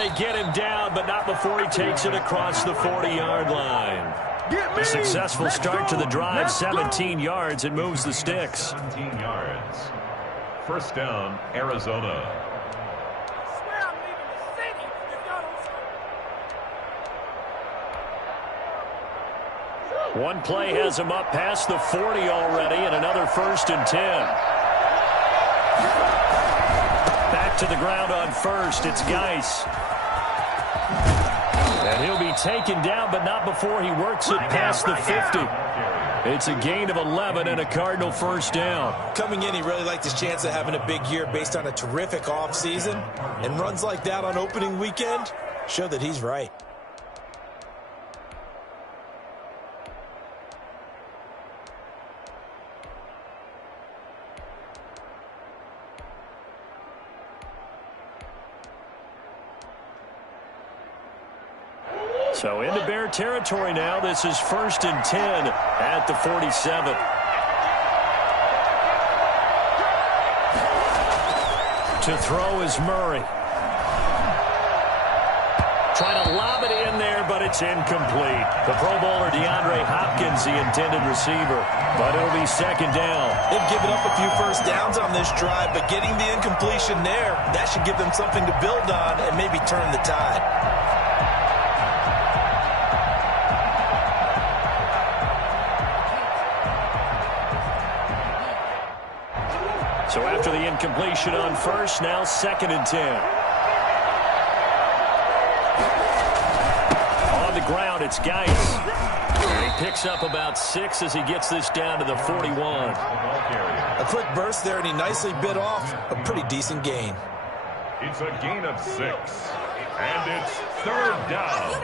they get him down, but not before he takes it across the 40-yard line. A successful start to the drive, 17 yards, and moves the sticks. 17 yards. First down, Arizona. One play has him up past the 40 already, and another 1st and 10. Back to the ground on first. It's Geis. And he'll be taken down, but not before he works it past the 50. It's a gain of 11 and a Cardinal first down. Coming in, he really liked his chance of having a big year based on a terrific offseason. And runs like that on opening weekend show that he's right. So into Bear territory now. This is 1st and 10 at the 47. To throw is Murray. Trying to lob it in there, but it's incomplete. The Pro Bowler DeAndre Hopkins, the intended receiver. But it'll be 2nd down. They've given up a few first downs on this drive, but getting the incompletion there, that should give them something to build on and maybe turn the tide. So after the incompletion on first, now 2nd and 10. On the ground, it's Geis. And he picks up about 6 as he gets this down to the 41. A quick burst there, and he nicely bit off a pretty decent gain. It's a gain of 6. And it's 3rd down.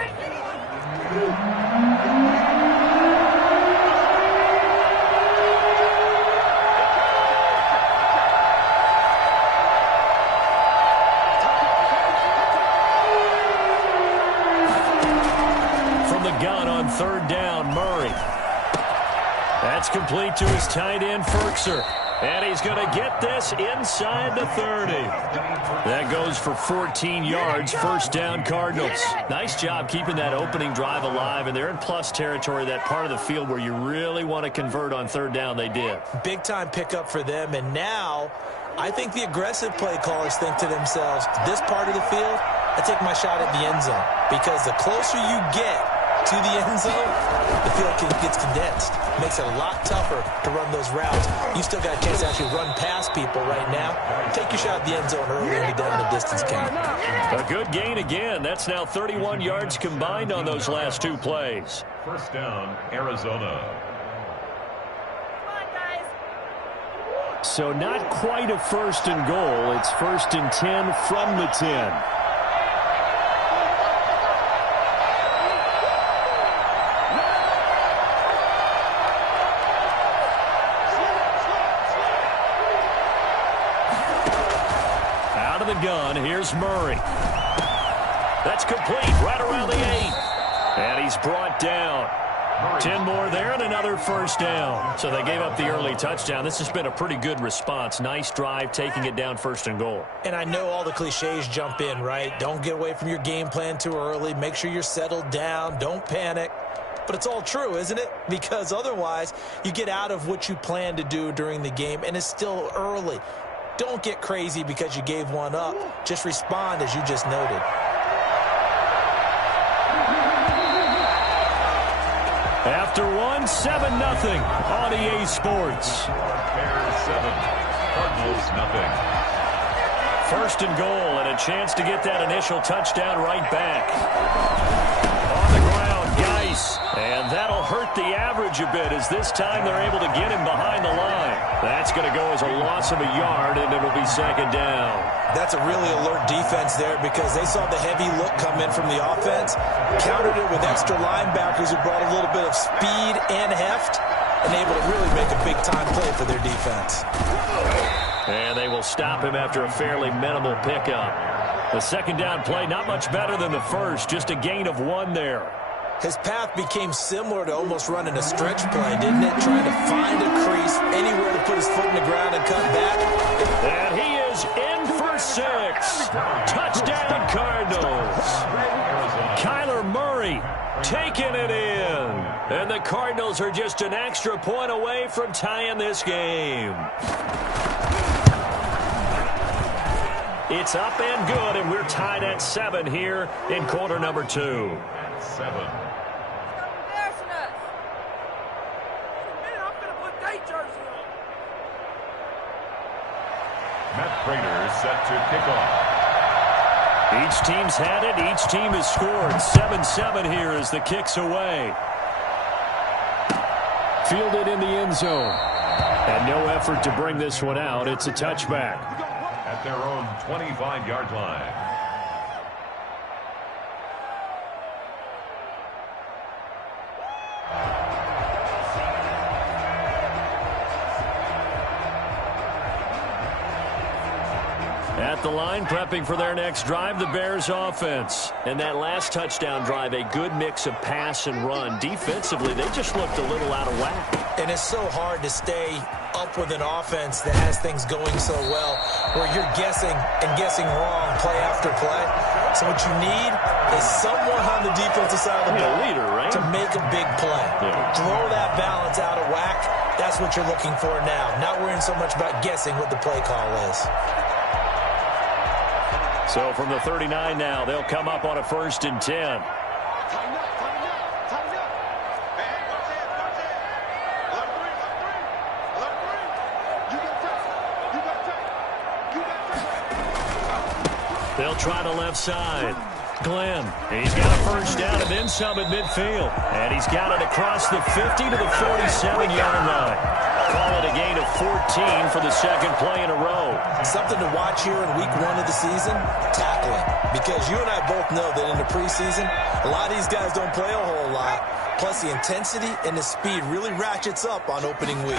Gun on 3rd down, Murray. That's complete to his tight end, Ferkser. And he's going to get this inside the 30. That goes for 14 yards, 1st down, Cardinals. Nice job keeping that opening drive alive, and they're in plus territory, that part of the field where you really want to convert on 3rd down. They did. Big-time pickup for them, and now I think the aggressive play callers think to themselves, this part of the field, I take my shot at the end zone, because the closer you get to the end zone, the field gets condensed. Makes it a lot tougher to run those routes. You still got a chance to actually run past people right now. Take your shot at the end zone early and be down the distance count. A good gain again. That's now 31 yards combined on those last 2 plays. First down, Arizona. So not quite a 1st and goal. It's 1st and 10 from the 10. The gun. Here's Murray. That's complete right around the 8. And he's brought down. 10 more there and another 1st down. So they gave up the early touchdown. This has been a pretty good response. Nice drive, taking it down 1st and goal. And I know all the cliches jump in, right? Don't get away from your game plan too early. Make sure you're settled down. Don't panic. But it's all true, isn't it? Because otherwise, you get out of what you plan to do during the game, and it's still early. Don't get crazy because you gave one up. Just respond as you just noted. After one, 7-0 on EA Sports. Bears 7, Cardinals nothing. 1st and goal and a chance to get that initial touchdown right back. On the ground, Geis. And that'll hurt the average a bit as this time they're able to get him behind the line. That's going to go as a loss of a yard, and it'll be 2nd down. That's a really alert defense there because they saw the heavy look come in from the offense, countered it with extra linebackers who brought a little bit of speed and heft, and able to really make a big-time play for their defense. And they will stop him after a fairly minimal pickup. The 2nd down play, not much better than the first, just a gain of 1 there. His path became similar to almost running a stretch play, didn't it? Trying to find a crease, anywhere to put his foot in the ground and cut back. And he is in for 6. Touchdown, Cardinals. taking it in. And the Cardinals are just an extra point away from tying this game. It's up and good, and we're tied at 7 here in quarter number 2. 7. Matt Prater set to kick off. Each team's had it. Each team has scored. 7-7 here as the kick's away. Fielded in the end zone. And no effort to bring this one out. It's a touchback. At their own 25-yard line. At the line, prepping for their next drive, the Bears offense. And that last touchdown drive, a good mix of pass and run. Defensively, they just looked a little out of whack. And it's so hard to stay up with an offense that has things going so well, where you're guessing and guessing wrong play after play. So what you need is someone on the defensive side of the ball, leader, right? to make a big play. Yeah. Throw that balance out of whack. That's what you're looking for now. Not worrying so much about guessing what the play call is. So from the 39 now, they'll come up on a 1st and 10. They'll try the left side. Glenn, he's got a 1st down and then some at midfield. And he's got it across the 50 to the 47-yard line. Call it a gain of 14 for the 2nd play in a row. Something to watch here in week 1 of the season, tackling. Because you and I both know that in the preseason, a lot of these guys don't play a whole lot. Plus the intensity and the speed really ratchets up on opening week.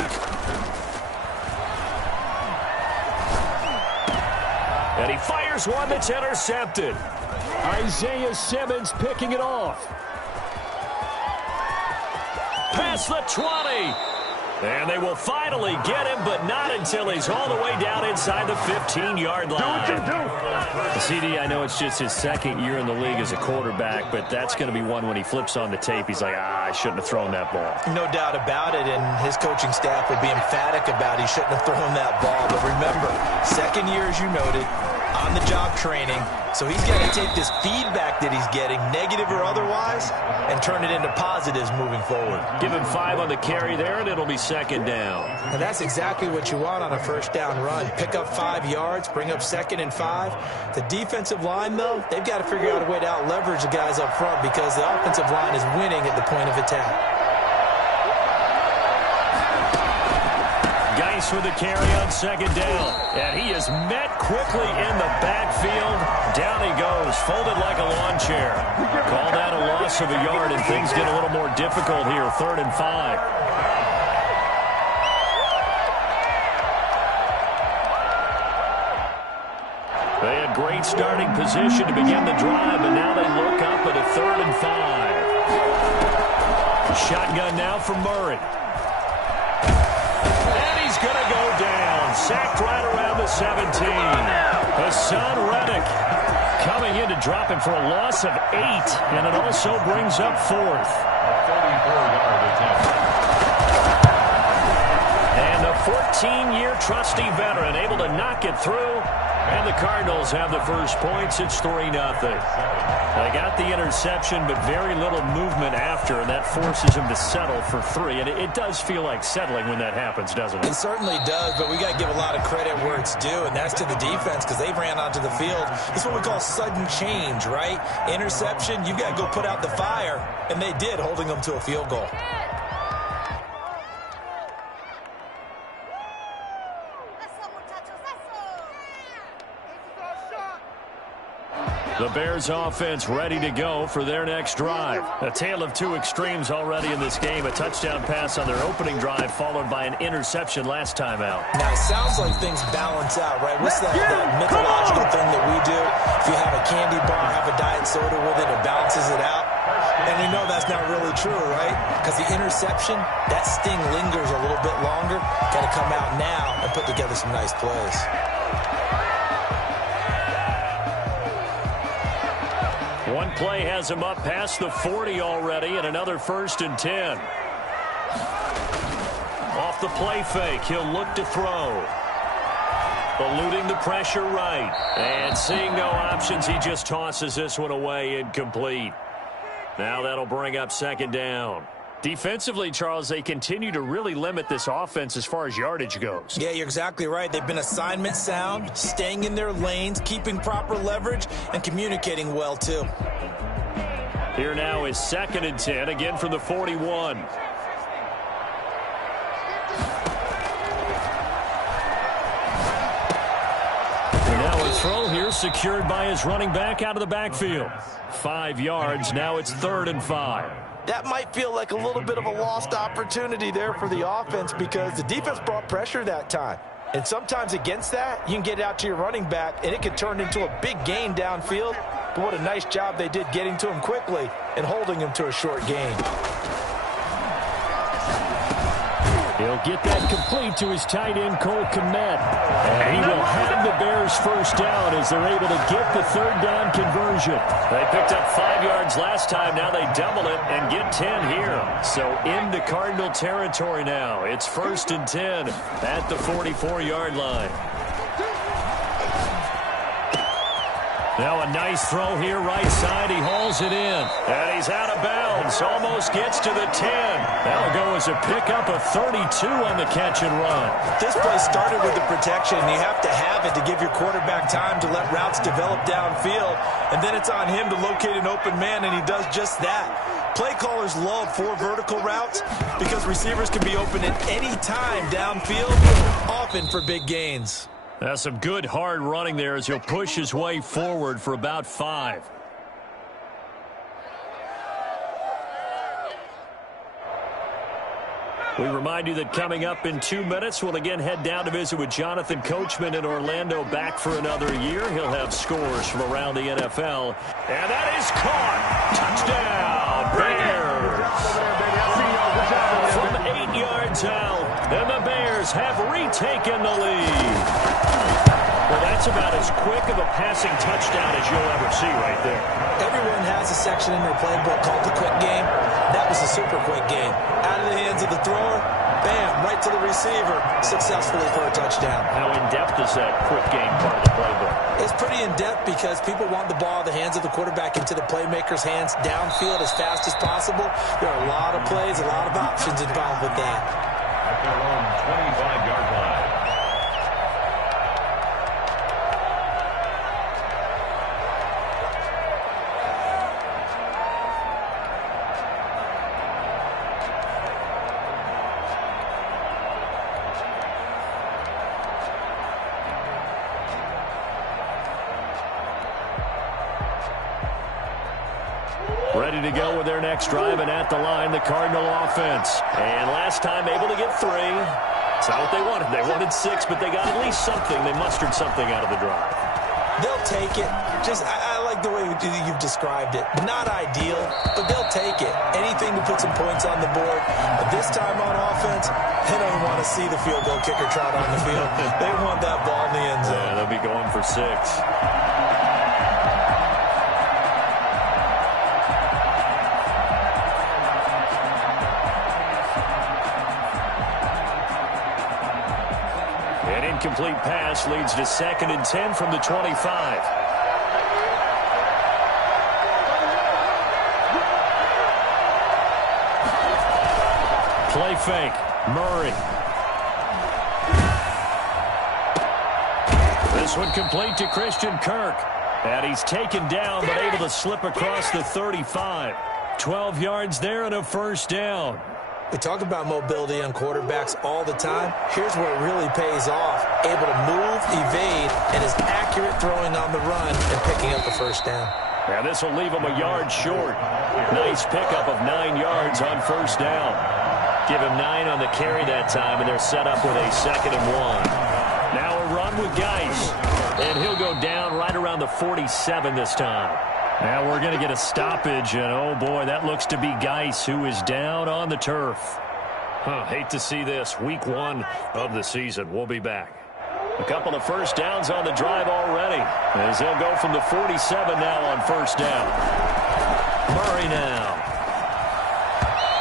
And he fires one that's intercepted. Isaiah Simmons picking it off. Past the 20. And they will finally get him, but not until he's all the way down inside the 15-yard line. CD, I know it's just his 2nd year in the league as a quarterback, but that's going to be one when he flips on the tape. He's like, I shouldn't have thrown that ball. No doubt about it, and his coaching staff will be emphatic about he shouldn't have thrown that ball. But remember, 2nd year, as you noted, on-the-job training. So he's got to take this feedback that he's getting, negative or otherwise, and turn it into positives moving forward. Give him 5 on the carry there, and it'll be 2nd down. And that's exactly what you want on a 1st down run. Pick up 5 yards, bring up 2nd and 5. The defensive line, though, they've got to figure out a way to out-leverage the guys up front because the offensive line is winning at the point of attack. Geis with the carry on 2nd down. And he is met quickly in the backfield. Down he goes, folded like a lawn chair. Call that a loss of a yard, and things get a little more difficult here. 3rd and 5. They had great starting position to begin the drive, and now they look up at a 3rd and 5. Shotgun now for Murray. He's going to go down. Sacked right around the 17. Hassan Reddick coming in to drop him for a loss of 8. And it also brings up 4th. 44-yard attempt. And a 14-year trusty veteran able to knock it through. And the Cardinals have the first points. It's 3-0. They got the interception, but very little movement after, and that forces him to settle for 3. And it does feel like settling when that happens, doesn't it? It certainly does, but we got to give a lot of credit where it's due, and that's to the defense because they ran onto the field. It's what we call sudden change, right? Interception, you've got to go put out the fire, and they did, holding them to a field goal. The Bears offense ready to go for their next drive. A tale of 2 extremes already in this game. A touchdown pass on their opening drive followed by an interception last time out. Now, it sounds like things balance out, right? What's that mythological thing that we do? If you have a candy bar, have a diet soda with it, it balances it out. And we know that's not really true, right? Because the interception, that sting lingers a little bit longer. Got to come out now and put together some nice plays. One play has him up past the 40 already, and another 1st and 10. Off the play fake, he'll look to throw. Eluding the pressure right. And seeing no options, he just tosses this one away incomplete. Now that'll bring up 2nd down. Defensively, Charles, they continue to really limit this offense as far as yardage goes. Yeah, you're exactly right. They've been assignment sound, staying in their lanes, keeping proper leverage, and communicating well, too. Here now is 2nd and 10, again from the 41. Throw here secured by his running back out of the backfield. 5 yards. Now it's 3rd and 5. That might feel like a little bit of a lost opportunity there for the offense because the defense brought pressure that time. And sometimes against that, you can get out to your running back, and it could turn into a big gain downfield. But what a nice job they did getting to him quickly and holding him to a short gain. He'll get that complete to his tight end, Cole Kmet. And he will have the Bears 1st down as they're able to get the 3rd down conversion. They picked up 5 yards last time. Now they double it and get 10 here. So into Cardinal territory now. It's 1st and 10 at the 44-yard line. Now a nice throw here right side. He hauls it in. And he's out of bounds. Almost gets to the 10. That'll go as a pickup of 32 on the catch and run. This play started with the protection. You have to have it to give your quarterback time to let routes develop downfield. And then it's on him to locate an open man, and he does just that. Play callers love 4 vertical routes because receivers can be open at any time downfield, often for big gains. That's some good hard running there as he'll push his way forward for about 5. We remind you that coming up in 2 minutes, we'll again head down to visit with Jonathan Coachman in Orlando, back for another year. He'll have scores from around the NFL. And that is caught. Touchdown, Bears. From 8 yards out, and the Bears have retaken the lead. Well, that's about as quick of a passing touchdown as you'll ever see right there. Everyone has a section in their playbook called the quick game. That was a super quick game. Out of the hands of the thrower, bam, right to the receiver, successfully for a touchdown. How in-depth is that quick game part of the playbook? It's pretty in-depth because people want the ball in the hands of the quarterback into the playmaker's hands downfield as fast as possible. There are a lot of plays, a lot of options involved with that. At their own 25-yard line. Ready to go with their next drive, and at the line, the Cardinal offense. And last time able to get 3. It's not what they wanted. They wanted 6, but they got at least something. They mustered something out of the drive. They'll take it. I like the way you've described it. Not ideal, but they'll take it. Anything to put some points on the board. But this time on offense, they don't want to see the field goal kicker trot on the field. They want that ball in the end zone. Yeah, they'll be going for 6. Incomplete pass leads to 2nd and 10 from the 25. Play fake. Murray. This one complete to Christian Kirk. And he's taken down but able to slip across the 35. 12 yards there and a 1st down. We talk about mobility on quarterbacks all the time. Here's where it really pays off. Able to move, evade, and is accurate throwing on the run and picking up the 1st down. Yeah, this will leave him a yard short. Nice pickup of 9 yards on 1st down. Give him 9 on the carry that time, and they're set up with a 2nd and 1. Now a run with Geis. And he'll go down right around the 47 this time. Now we're going to get a stoppage, and oh boy, that looks to be Geis, who is down on the turf. Hate to see this. Week 1 of the season. We'll be back. A couple of first downs on the drive already, as they'll go from the 47 now on first down. Murray now.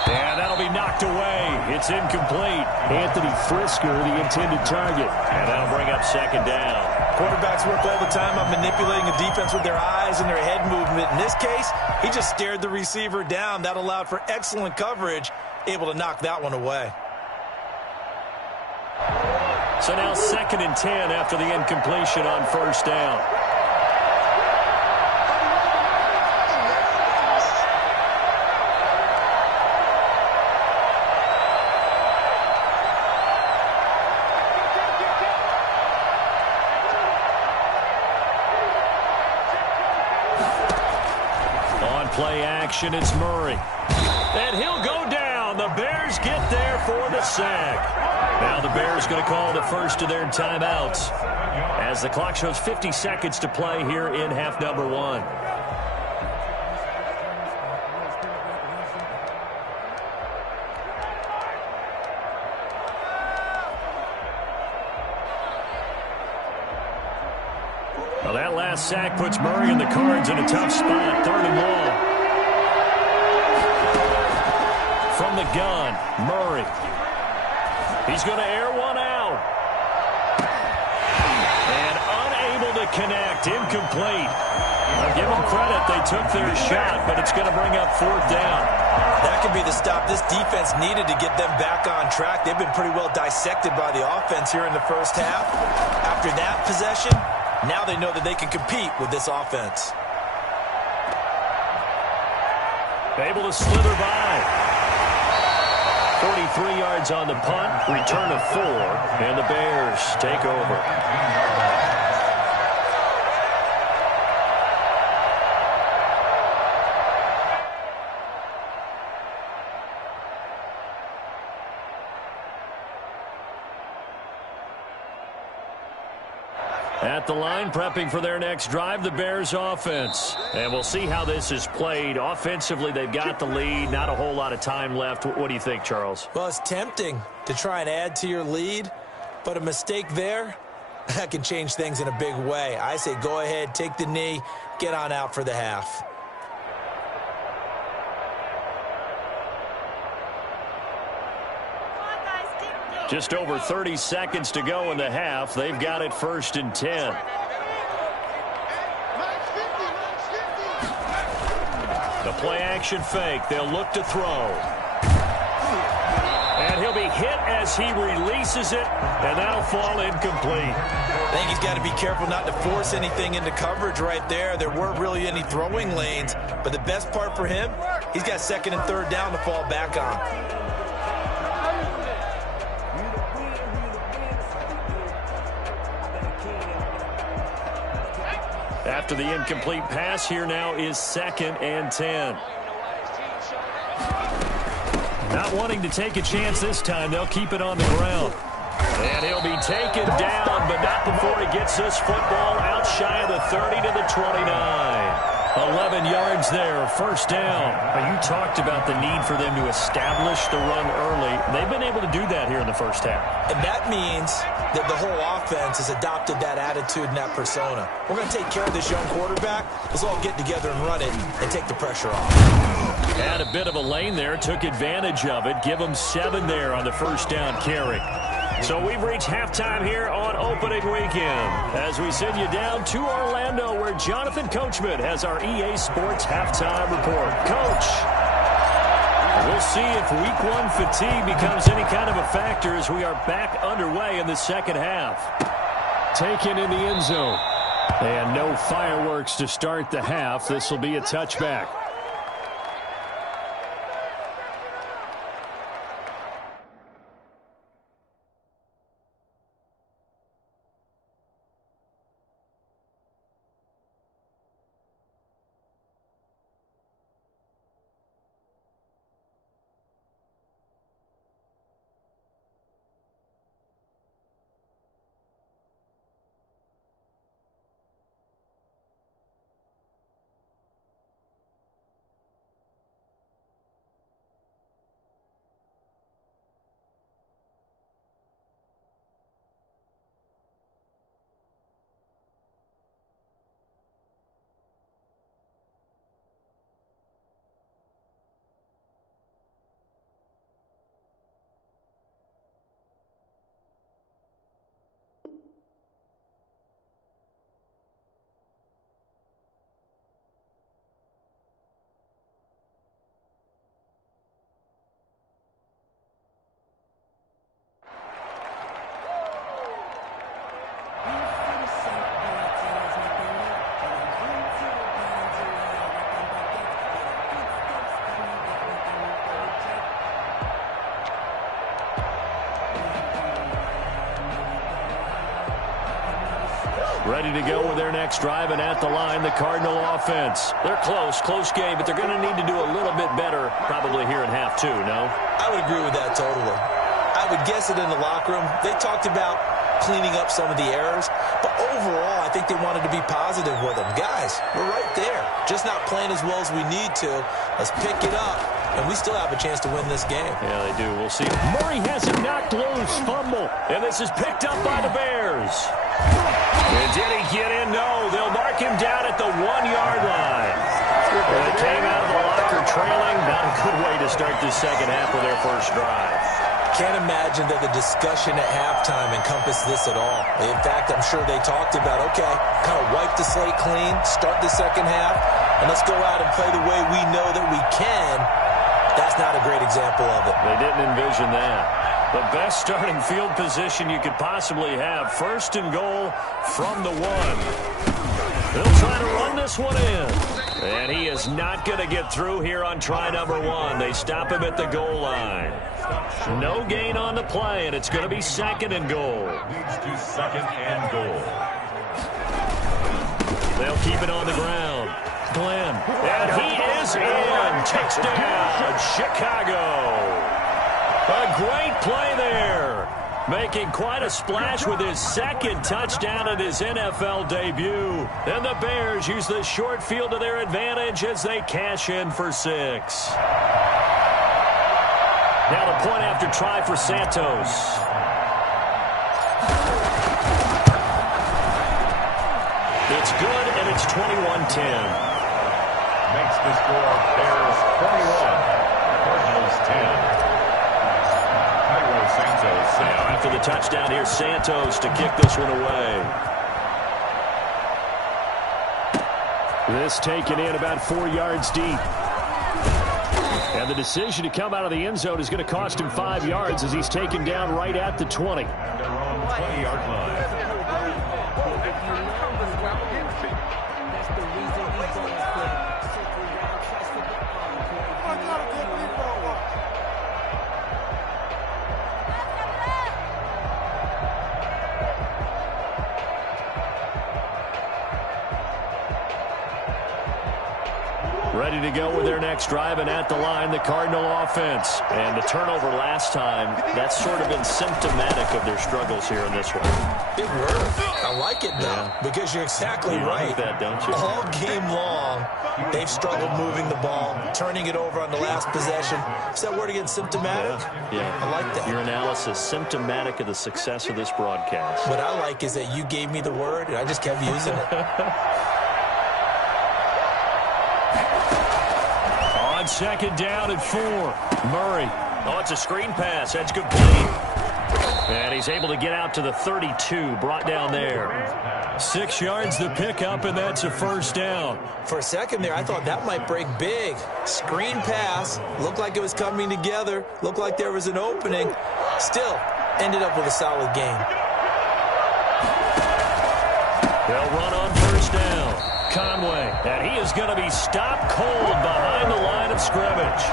And that'll be knocked away. It's incomplete. Anthony Frisker, the intended target. And that'll bring up second down. Quarterbacks work all the time on manipulating a defense with their eyes and their head movement. In this case, he just stared the receiver down. That allowed for excellent coverage, able to knock that one away. So now 2nd and 10 after the incompletion on first down. On play action, it's Murray. And he'll go down. The Bears get there for the sack. Now the Bears going to call the first of their timeouts as the clock shows 50 seconds to play here in half number 1. Well, that last sack puts Murray and the Cards in a tough spot. 3rd and long. From the gun, Murray. He's going to air one out. And unable to connect. Incomplete. I'll give them credit. They took their shot, but it's going to bring up 4th down. That could be the stop this defense needed to get them back on track. They've been pretty well dissected by the offense here in the first half. After that possession, now they know that they can compete with this offense. Able to slither by. 43 yards on the punt, return of 4, and the Bears take over. At the line, prepping for their next drive, the Bears offense. And we'll see how this is played. Offensively, they've got the lead. Not a whole lot of time left. What do you think, Charles? Well, it's tempting to try and add to your lead, but a mistake there, that can change things in a big way. I say go ahead, take the knee, get on out for the half. Just over 30 seconds to go in the half. They've got it 1st and 10. The play action fake. They'll look to throw. And he'll be hit as he releases it, and that'll fall incomplete. I think he's got to be careful not to force anything into coverage right there. There weren't really any throwing lanes, but the best part for him, he's got 2nd and 3rd down to fall back on. After the incomplete pass, here now is 2nd and 10. Not wanting to take a chance this time, they'll keep it on the ground. And he'll be taken down, but not before he gets this football out shy of the 30 to the 29. 11 yards there, 1st down. Now, you talked about the need for them to establish the run early. They've been able to do that here in the first half. And that means that the whole offense has adopted that attitude and that persona. We're going to take care of this young quarterback. Let's all get together and run it and take the pressure off. Had a bit of a lane there, took advantage of it. Give them 7 there on the 1st down carry. So we've reached halftime here on opening weekend as we send you down to Orlando where Jonathan Coachman has our EA Sports halftime report. Coach, we'll see if week 1 fatigue becomes any kind of a factor as we are back underway in the second half. Taken in the end zone. And no fireworks to start the half. This will be a touchback. Ready to go with their next drive, and at the line, the Cardinal offense. They're close game, but they're going to need to do a little bit better probably here in half two, no? I would agree with that totally. I would guess it in the locker room. They talked about cleaning up some of the errors, but overall, I think they wanted to be positive with them. Guys, we're right there. Just not playing as well as we need to. Let's pick it up, and we still have a chance to win this game. Yeah, they do. We'll see. Murray has it knocked loose. Fumble. And this is picked up by the Bears. And did he get in? No. They'll mark him down at the 1-yard line. And they came out of the locker trailing. Not a good way to start the second half of their first drive. Can't imagine that the discussion at halftime encompassed this at all. In fact, I'm sure they talked about, okay, kind of wipe the slate clean, start the second half, and let's go out and play the way we know that we can. That's not a great example of it. They didn't envision that. The best starting field position you could possibly have. First and goal from the 1. They'll try to run this one in. And he is not going to get through here on try number 1. They stop him at the goal line. No gain on the play, and it's going to be second and goal. Leads to second and goal. They'll keep it on the ground. Glenn. And he is in. Touchdown, Chicago. A great play there. Making quite a splash with his second touchdown at his NFL debut. And the Bears use the short field to their advantage as they cash in for 6. Now the point after try for Santos. It's good, and it's 21-10. Makes the score Bears 21, Cardinals 10. Santos. Now after the touchdown here, Santos to kick this one away. This taken in about 4 yards deep. And the decision to come out of the end zone is going to cost him 5 yards as he's taken down right at the 20. And they're on the 20-yard line. Ready to go with their next drive, and at the line, the Cardinal offense. And the turnover last time, that's sort of been symptomatic of their struggles here in this one. It worked. I like it, though, because you're exactly right. Like that, don't you? All game long, they've struggled moving the ball, turning it over on the last possession. Is that word again, symptomatic? Yeah. I like that. Your analysis, symptomatic of the success of this broadcast. What I like is that you gave me the word, and I just kept using it. Second down and 4. Murray. Oh, it's a screen pass. That's complete. And he's able to get out to the 32. Brought down there. 6 yards the pickup, and that's a first down. For a second there, I thought that might break big. Screen pass. Looked like it was coming together. Looked like there was an opening. Still, ended up with a solid game. They'll run on first down. Conway, and he is going to be stopped cold behind the line of scrimmage.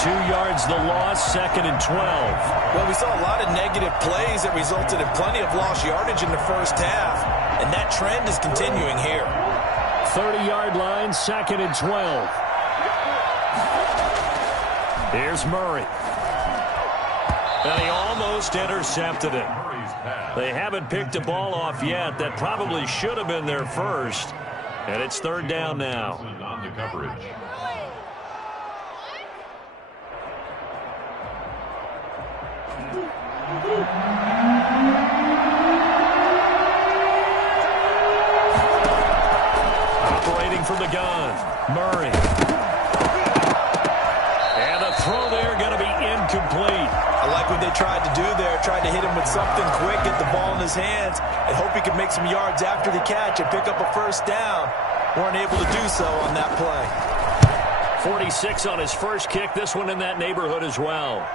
2 yards the loss, second and 12. Well, we saw a lot of negative plays that resulted in plenty of lost yardage in the first half, and that trend is continuing here. 30-yard line, second and 12. Here's Murray. And he almost intercepted it. They haven't picked a ball off yet. That probably should have been their first. And it's third down now. On the coverage. Operating from the gun, Murray. And the throw there going to be incomplete. I like what they tried to do there. Tried to hit him with something quick, get the ball in his hands, and hope he could make some yards after the catch and pick up a first down. Weren't able to do so on that play. 46 on his first kick. This one in that neighborhood as well.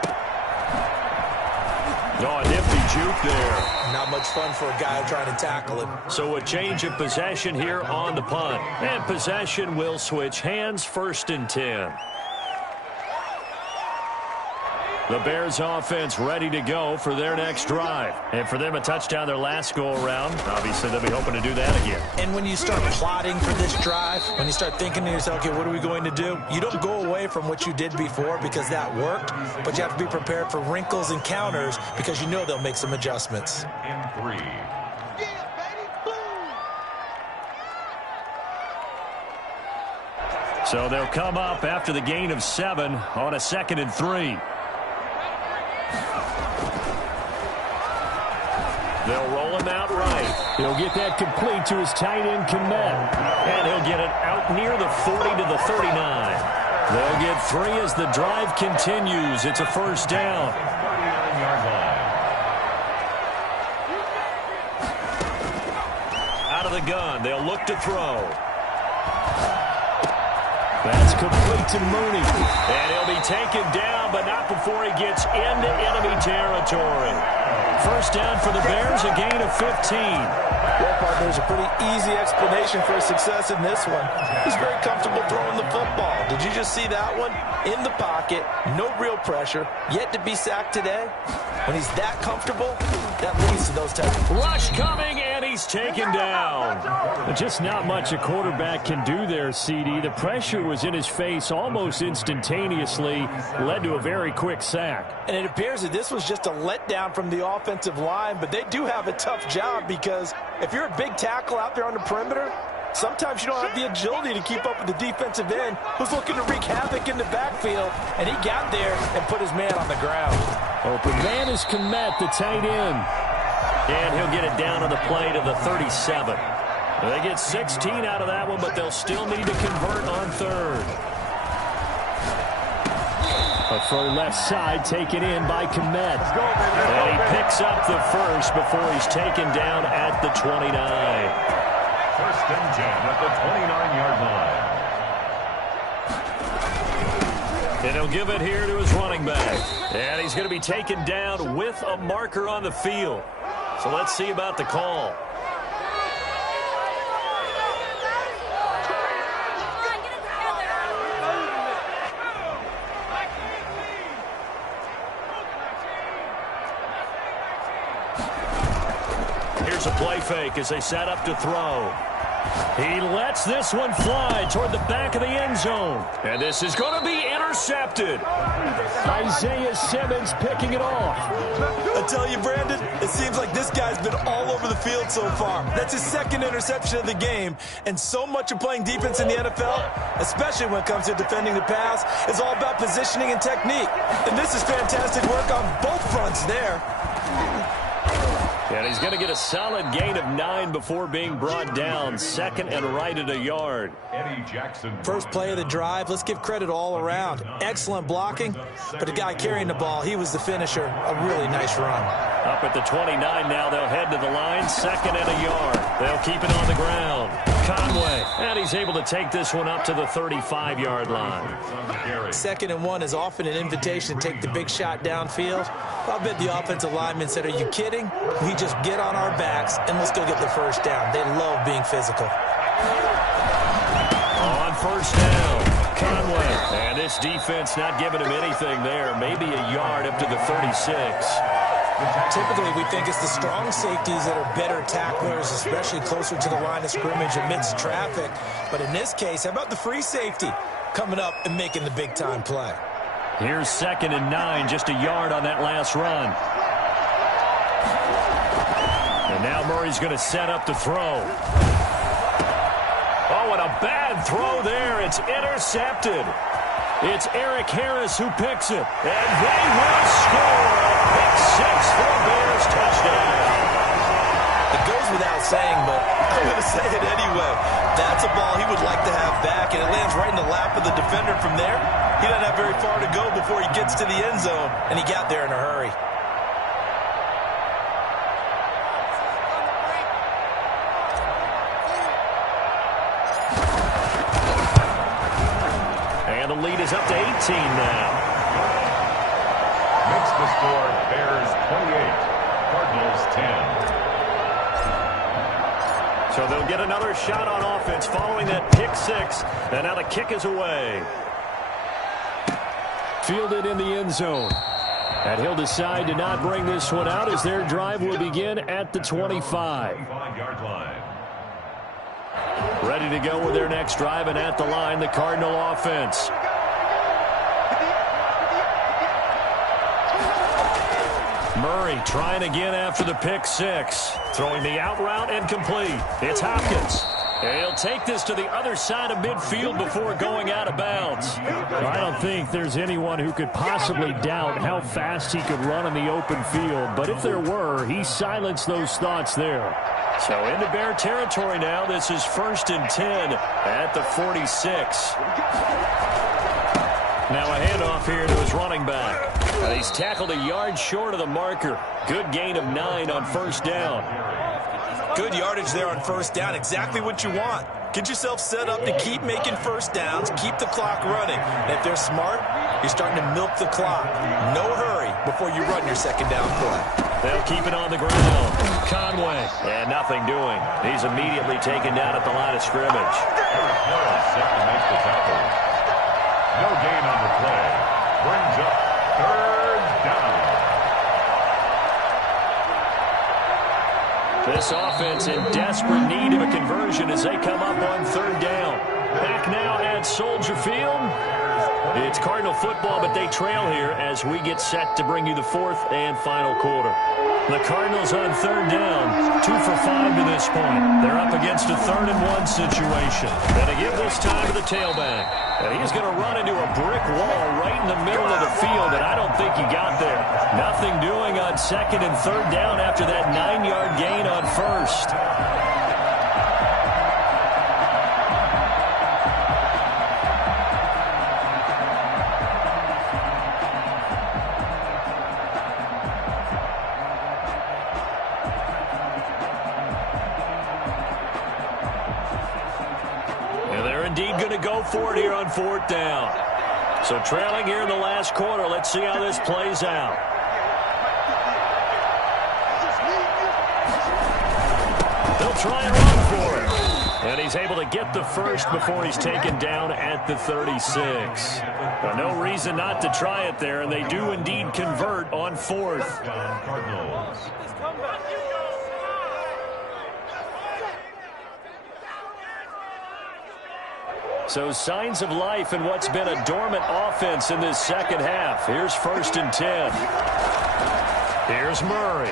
Oh, a nifty juke there. Not much fun for a guy trying to tackle him. So a change of possession here on the punt. And possession will switch hands, first and 10. The Bears offense ready to go for their next drive. And for them, a touchdown their last go-around. Obviously, they'll be hoping to do that again. And when you start plotting for this drive, when you start thinking to yourself, okay, what are we going to do? You don't go away from what you did before because that worked, but you have to be prepared for wrinkles and counters because you know they'll make some adjustments. In 3. So they'll come up after the gain of 7 on a 2nd and 3. They'll roll him out right. He'll get that complete to his tight end, Komet. And he'll get it out near the 40 to the 39. They'll get 3 as the drive continues. It's a first down. 39-yard line. Out of the gun, they'll look to throw. That's complete to Mooney. And he'll be taken down, but not before he gets into enemy territory. First down for the Bears, a gain of 15. Well, partner, there's a pretty easy explanation for his success in this one. He's very comfortable throwing the football. Did you just see that one? In the pocket, no real pressure, yet to be sacked today. When he's that comfortable, that leads to those types of... Rush coming, and he's taken down. Just not much a quarterback can do there, CD. The pressure was in his face almost instantaneously, led to a very quick sack. And it appears that this was just a letdown from the offensive line, but they do have a tough job because if you're a big tackle out there on the perimeter, sometimes you don't have the agility to keep up with the defensive end who's looking to wreak havoc in the backfield, and he got there and put his man on the ground. Open man is Komet, the tight end. And he'll get it down on the play to the 37. They get 16 out of that one, but they'll still need to convert on 3rd. A throw left side taken in by Komet. And he picks up the first before he's taken down at the 29. First and 10 at the 29-yard line. And he'll give it here to his running back. And he's going to be taken down with a marker on the field. So let's see about the call. Here's a play fake as they set up to throw. He lets this one fly toward the back of the end zone. And this is going to be intercepted. Isaiah Simmons picking it off. I tell you, Brandon, it seems like this guy's been all over the field so far. That's his 2nd interception of the game. And so much of playing defense in the NFL, especially when it comes to defending the pass, is all about positioning and technique. And this is fantastic work on both fronts there. And he's going to get a solid gain of 9 before being brought down. 2nd and right at a yard. Eddie Jackson. First play of the drive, let's give credit all around. Excellent blocking, but the guy carrying the ball, he was the finisher. A really nice run. Up at the 29 now, they'll head to the line. 2nd and a yard. They'll keep it on the ground. Conway, and he's able to take this one up to the 35-yard line. 2nd and 1 is often an invitation to take the big shot downfield. I bet the offensive lineman said, are you kidding? We just get on our backs and let's go get the first down. They love being physical. On first down, Conway. And this defense not giving him anything there. Maybe a yard up to the 36. Typically, we think it's the strong safeties that are better tacklers, especially closer to the line of scrimmage amidst traffic. But in this case, how about the free safety coming up and making the big-time play? Here's 2nd and 9, just a yard on that last run. And now Murray's going to set up to throw. Oh, and a bad throw there. It's intercepted. It's Eric Harris who picks it. And they will score. Pick 6 for the Bears, touchdown. It goes without saying, but I'm going to say it anyway. That's a ball he would like to have back, and it lands right in the lap of the defender from there. He doesn't have very far to go before he gets to the end zone, and he got there in a hurry. And the lead is up to 18 now. Makes the score Bears 28, Cardinals 10. So they'll get another shot on offense following that pick 6. And now the kick is away. Fielded in the end zone. And he'll decide to not bring this one out as their drive will begin at the 25. 25-yard line. Ready to go with their next drive, and at the line, the Cardinal offense. Murray trying again after the pick six. Throwing the out route and complete. It's Hopkins. He'll take this to the other side of midfield before going out of bounds. I don't think there's anyone who could possibly doubt how fast he could run in the open field. But if there were, he silenced those thoughts there. So into Bear territory now. This is 1st and 10 at the 46. Now a handoff here to his running back. And he's tackled a yard short of the marker. Good gain of 9 on 1st down. Good yardage there on 1st down. Exactly what you want. Get yourself set up to keep making 1st downs, keep the clock running. And if they're smart, you're starting to milk the clock. No hurry before you run your 2nd down play. They'll keep it on the ground. Conway. And nothing doing. He's immediately taken down at the line of scrimmage. Set to make the tackle. No gain on the play. Brings up 3rd down. This offense in desperate need of a conversion as they come up on 3rd down. Back now at Soldier Field. It's Cardinal football, but they trail here as we get set to bring you the 4th and final quarter. The Cardinals on 3rd down, 2 for 5 to this point. They're up against a 3rd and 1 situation. And they give this time to the tailback. And he's going to run into a brick wall right in the middle of the field, and I don't think he got there. Nothing doing on 2nd and 3rd down after that 9-yard gain on 1st. Go for it here on 4th down. So trailing here in the last quarter. Let's see how this plays out. They'll try and run for it. And he's able to get the first before he's taken down at the 36. But no reason not to try it there, and they do indeed convert on 4th. Cardinals. So signs of life in what's been a dormant offense in this 2nd half. Here's 1st and 10. Here's Murray.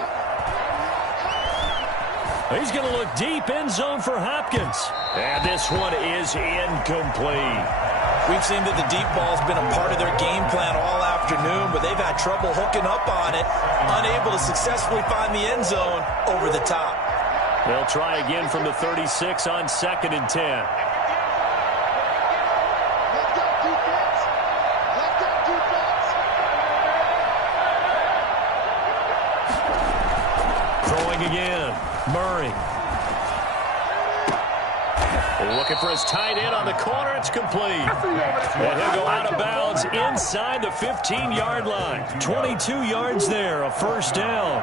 He's going to look deep, end zone for Hopkins. And this one is incomplete. We've seen that the deep ball's been a part of their game plan all afternoon, but they've had trouble hooking up on it, unable to successfully find the end zone over the top. They'll try again from the 36 on 2nd and 10. Again, Murray. Looking for his tight end on the corner. It's complete. And he'll go out of bounds inside the 15-yard line. 22 yards there, a 1st down.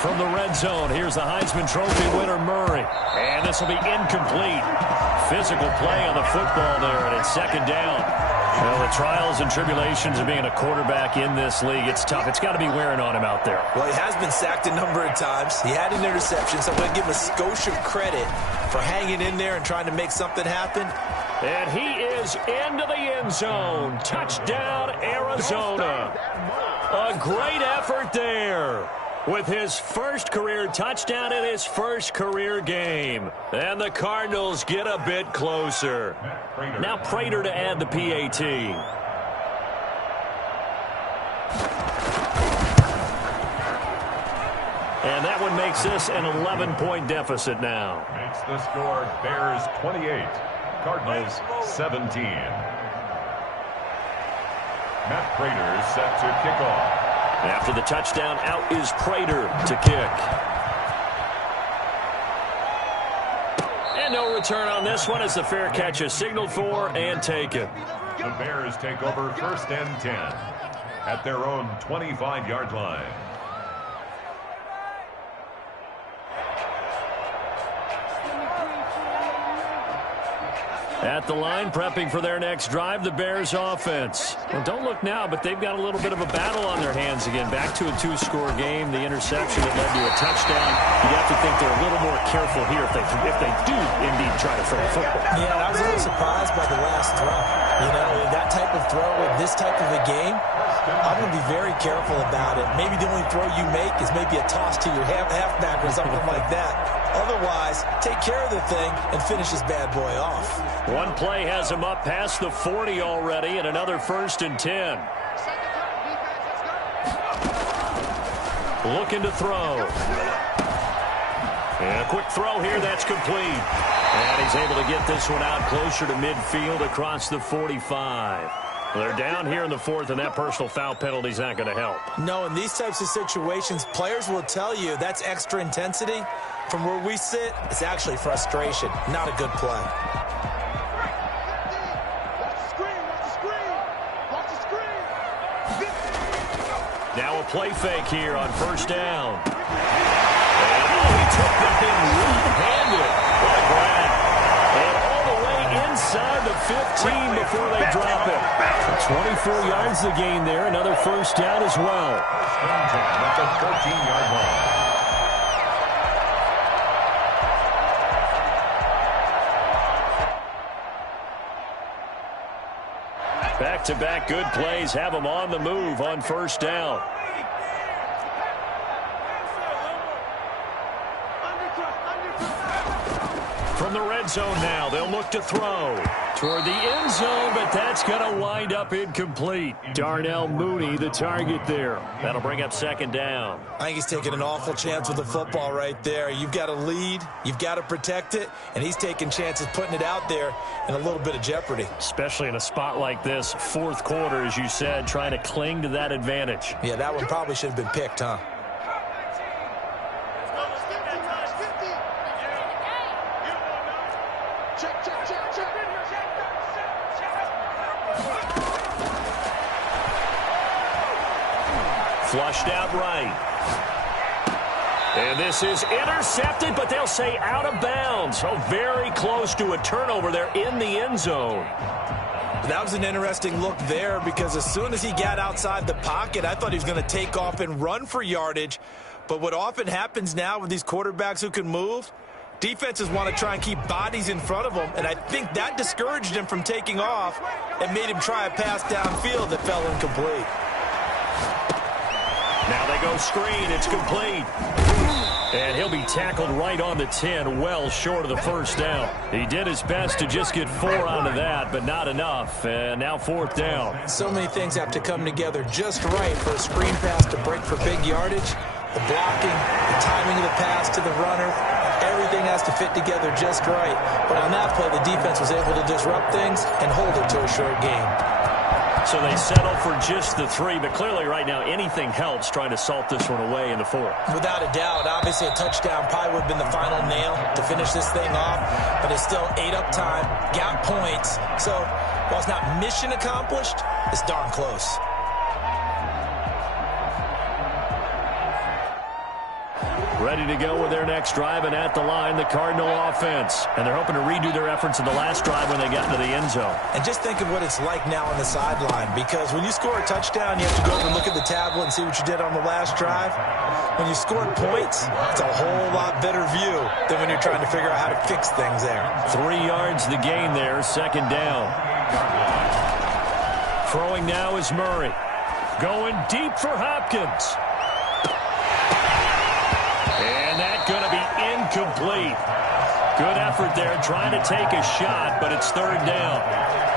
From the red zone, here's the Heisman Trophy winner, Murray. And this will be incomplete. Physical play on the football there, and it's 2nd down. Well, the trials and tribulations of being a quarterback in this league, it's tough. It's got to be wearing on him out there. Well, he has been sacked a number of times. He had an interception, so I'm going to give him a skosh of credit for hanging in there and trying to make something happen. And he is into the end zone. Touchdown, Arizona. A great effort there with his 1st career touchdown in his 1st career game. And the Cardinals get a bit closer. Now Prater to add the PAT. And that one makes this an 11-point deficit now. Makes the score Bears 28, Cardinals 17. Matt Prater set to kick off. After the touchdown, out is Prater to kick. And no return on this one as the fair catch is signaled for and taken. The Bears take over 1st and 10 at their own 25-yard line. At the line, prepping for their next drive, the Bears offense. Well, don't look now, but they've got a little bit of a battle on their hands again. Back to a 2-score game, the interception that led to a touchdown. You have to think they're a little more careful here if they do indeed try to throw the football. Yeah, I was a little surprised by the last throw. You know, that type of throw in this type of a game, I'm going to be very careful about it. Maybe the only throw you make is maybe a toss to your halfback or something like that. Otherwise, take care of the thing and finish this bad boy off. One play has him up past the 40 already, and another 1st and 10. Looking to throw. And a quick throw here, that's complete. And he's able to get this one out closer to midfield across the 45. They're down here in the 4th, and that personal foul penalty is not going to help. No, in these types of situations, players will tell you that's extra intensity. From where we sit, it's actually frustration, not a good play. Now a play fake here on 1st down. And he took the thing one-handed. What a grab. And all the way inside the 15 before they drop it. 24 yards to gain there. Another 1st down as well. At the 14-yard line. Back-to-back good plays have them on the move on 1st down. From the red zone now, they'll look to throw toward the end zone, but that's going to wind up incomplete. Darnell Mooney, the target there. That'll bring up 2nd down. I think he's taking an awful chance with the football right there. You've got to lead, you've got to protect it, and he's taking chances putting it out there in a little bit of jeopardy. Especially in a spot like this, 4th quarter, as you said, trying to cling to that advantage. Yeah, that one probably should have been picked, huh? Flushed out right. And this is intercepted, but they'll say out of bounds. So very close to a turnover there in the end zone. That was an interesting look there because as soon as he got outside the pocket, I thought he was going to take off and run for yardage. But what often happens now with these quarterbacks who can move, defenses want to try and keep bodies in front of them, and I think that discouraged him from taking off and made him try a pass downfield that fell incomplete. Now they go screen. It's complete. And he'll be tackled right on the 10, well short of the 1st down. He did his best to just get 4 out of that, but not enough. And now 4th down. So many things have to come together just right for a screen pass to break for big yardage. The blocking, the timing of the pass to the runner, everything has to fit together just right. But on that play, the defense was able to disrupt things and hold it to a short game. So they settle for just the 3, but clearly right now anything helps trying to salt this one away in the 4th. Without a doubt, obviously a touchdown probably would have been the final nail to finish this thing off, but it's still ate up time, got points. So while it's not mission accomplished, it's darn close. Ready to go with their next drive, and at the line, the Cardinal offense. And they're hoping to redo their efforts in the last drive when they got into the end zone. And just think of what it's like now on the sideline, because when you score a touchdown, you have to go over and look at the tablet and see what you did on the last drive. When you score points, it's a whole lot better view than when you're trying to figure out how to fix things there. 3 yards the gain there, 2nd down. Throwing now is Murray. Going deep for Hopkins. And that's going to be incomplete. Good effort there trying to take a shot, but it's 3rd down.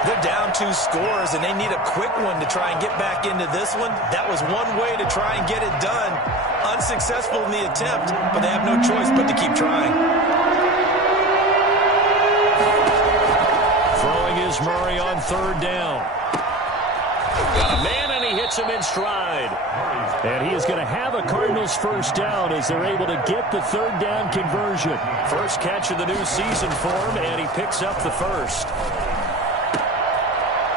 They're down 2 scores, and they need a quick one to try and get back into this one. That was one way to try and get it done. Unsuccessful in the attempt, but they have no choice but to keep trying. Throwing is Murray on 3rd down. Got a man, and he hits him in stride. And he is going to have a Cardinals 1st down as they're able to get the 3rd down conversion. First catch of the new season for him, and he picks up the 1st.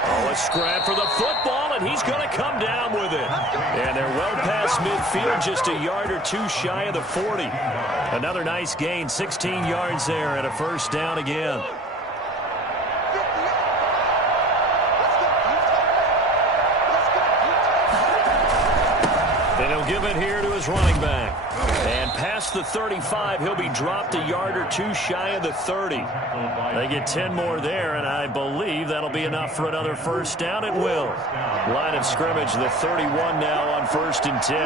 Oh, a scrap for the football, and he's going to come down with it. And they're well past midfield, just a yard or 2 shy of the 40. Another nice gain, 16 yards there, and a 1st down again. he'll give it here to his running back. And past the 35, he'll be dropped a yard or two shy of the 30. They get 10 more there, and I believe that'll be enough for another first down. It will. Line of scrimmage, the 31 now on 1st and 10.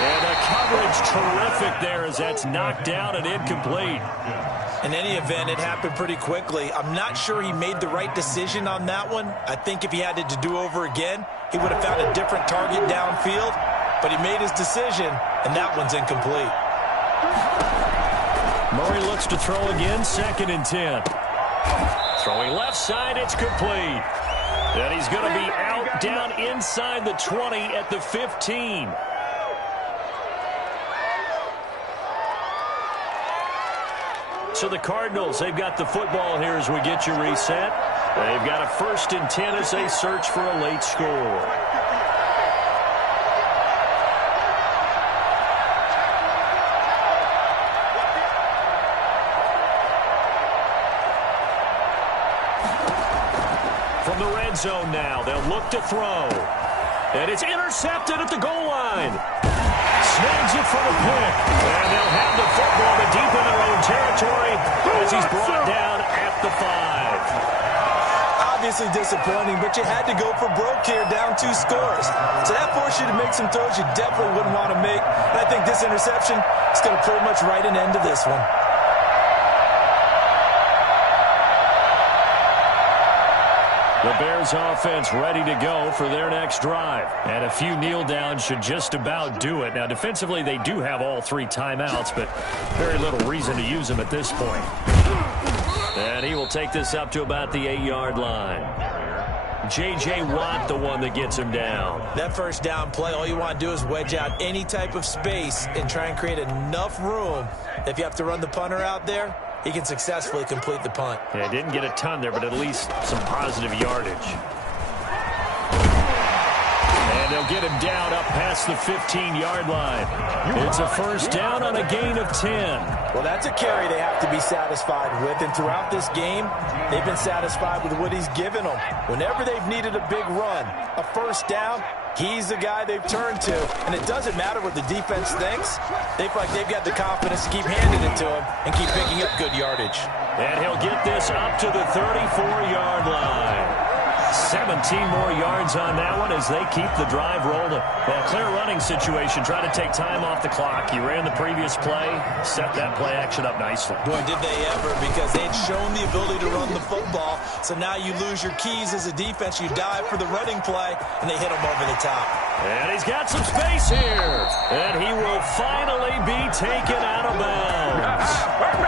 And the coverage terrific there as that's knocked down and incomplete. In any event, it happened pretty quickly. I'm not sure he made the right decision on that one. I think if he had it to do over again, he would have found a different target downfield. But he made his decision, and that one's incomplete. Murray looks to throw again, 2nd and 10. Throwing left side, it's complete. And he's going to be out down inside the 20 at the 15. So the Cardinals, they've got the football here as we get you reset. They've got a 1st and 10 as they search for a late score. From the red zone now, they'll look to throw. And it's intercepted at the goal line. Snags it for the pick. And they'll have the football but deep in their own territory as he's brought down at the 5. Obviously disappointing, but you had to go for broke here, down 2 scores. So that forced you to make some throws you definitely wouldn't want to make. And I think this interception is going to pretty much write an end to this one. The Bears offense ready to go for their next drive. And a few kneel downs should just about do it. Now, defensively, they do have all 3 timeouts, but very little reason to use them at this point. And he will take this up to about the 8-yard line. J.J. Watt, the one that gets him down. That first down play, all you want to do is wedge out any type of space and try and create enough room. If you have to run the punter out there, he can successfully complete the punt. Yeah, didn't get a ton there, but at least some positive yardage. And they'll get him down up past the 15-yard line. It's a first down on a gain of 10. Well, that's a carry they have to be satisfied with. And throughout this game, they've been satisfied with what he's given them. Whenever they've needed a big run, a first down, he's the guy they've turned to. And it doesn't matter what the defense thinks. They feel like they've got the confidence to keep handing it to him and keep picking up good yardage. And he'll get this up to the 34-yard line. 17 more yards on that one as they keep the drive rolling. Well, clear running situation. Try to take time off the clock. You ran the previous play, set that play action up nicely. Boy, did they ever, because they'd shown the ability to run the football. So now you lose your keys as a defense. You dive for the running play, and they hit him over the top. And he's got some space here. And he will finally be taken out of bounds.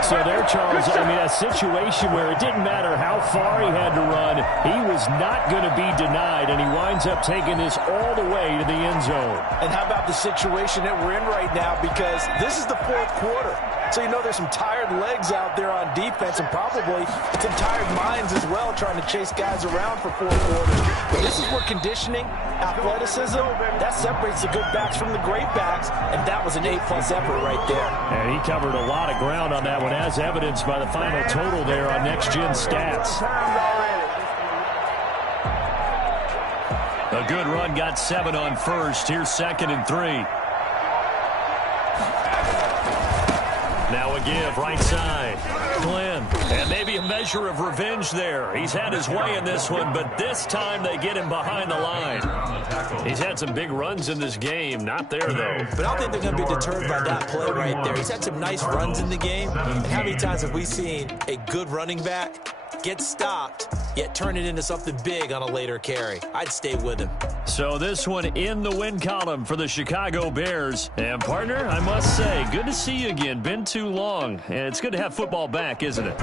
So there, Charles, I mean, a situation where it didn't matter how far he had to run, he was not going to be denied, and he winds up taking this all the way to the end zone. And how about the situation that we're in right now, because this is the 4th quarter. So you know there's some tired legs out there on defense and probably some tired minds as well trying to chase guys around for 4 quarters. But this is where conditioning, athleticism, that separates the good backs from the great backs, and that was an A-plus effort right there. And he covered a lot of ground on that one, as evidenced by the final total there on Next Gen Stats. A good run, got 7 on first. Here's 2nd and 3. Now a give, right side. Glenn. And maybe a measure of revenge there. He's had his way in this one, but this time they get him behind the line. He's had some big runs in this game. Not there, though. But I don't think they're going to be deterred by that play right there. He's had some nice runs in the game. And how many times have we seen a good running back get stopped, yet turn it into something big on a later carry? I'd stay with him. So this one in the win column for the Chicago Bears. And, partner, I must say, good to see you again. Been too long. And it's good to have football back, isn't it?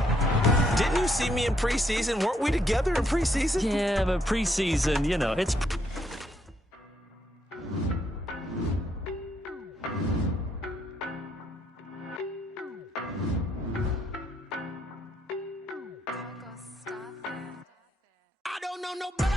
Didn't you see me in preseason? Weren't we together in preseason? Yeah, but preseason, you know, it's...